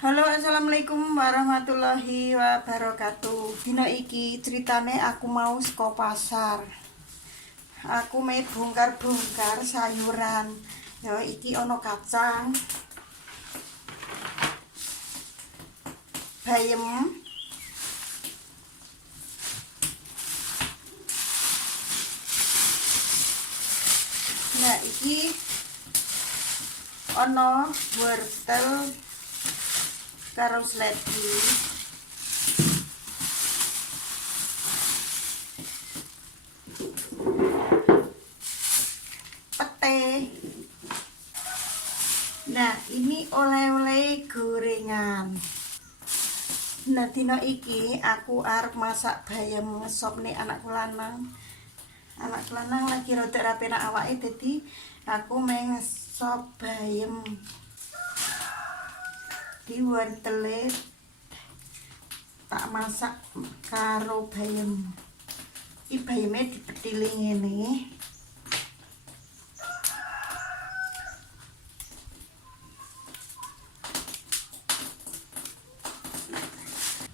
Halo, assalamualaikum warahmatullahi wabarakatuh. Dino iki ceritane aku mau saka pasar. Aku main bongkar-bongkar sayuran. Ya iki ono kacang, bayem, nah iki ono wortel karo sledi, pete. Nah ini oleh-oleh gorengan. Nah dino iki aku arep masak bayam sop nih anakku lanang. Anakku lanang lagi rada ra penak awake, dadi aku meng sop bayam. Di wortele tak masak karo bayam. Iki bayame dipethili ngene.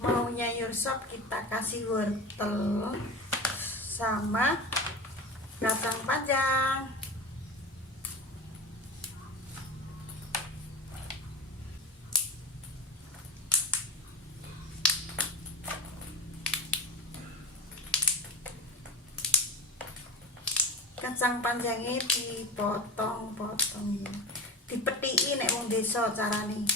Mau nyayur sop kita kasih wortel sama kacang panjang. Kacang panjangnya dipotong-potong ya. Dipethiki nek wong desa carane.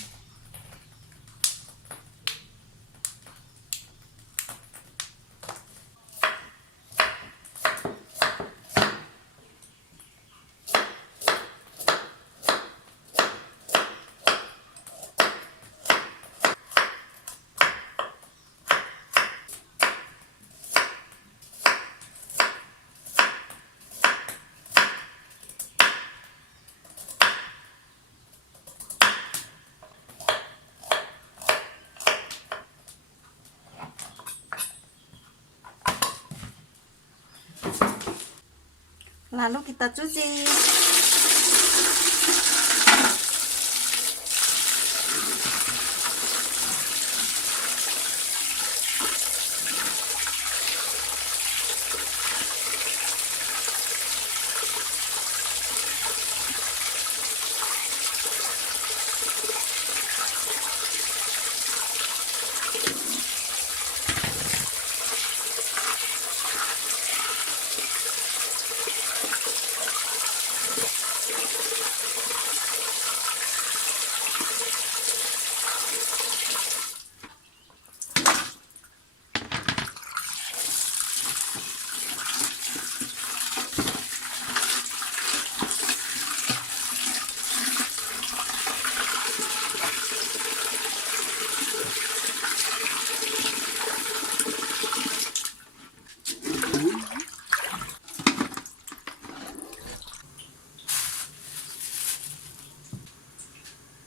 Lalu kita cuci.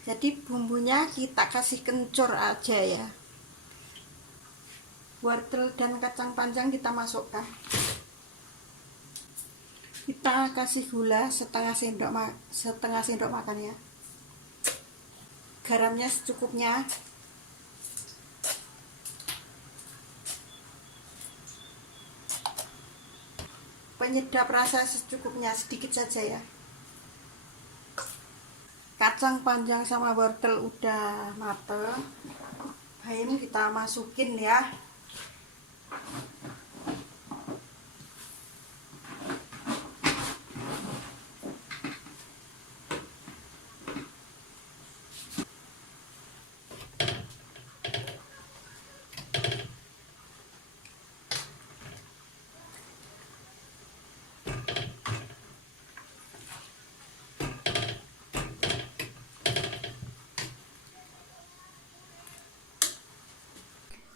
Jadi bumbunya kita kasih kencur aja ya. Wortel dan kacang panjang kita masukkan. Kita kasih gula setengah sendok makan ya. Garamnya secukupnya. Penyedap rasa secukupnya, sedikit saja ya. Kacang panjang sama wortel udah mateng. Bayam kita masukin ya.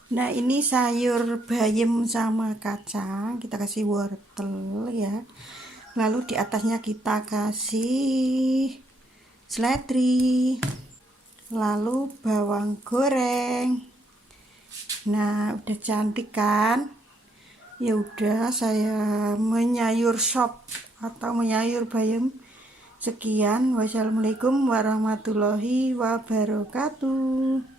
Nah ini sayur bayam sama kacang, kita kasih wortel ya. Lalu di atasnya kita kasih seledri, lalu bawang goreng. Nah udah cantik kan? Ya udah, saya menyayur sop atau menyayur bayam. Sekian, wassalamualaikum warahmatullahi wabarakatuh.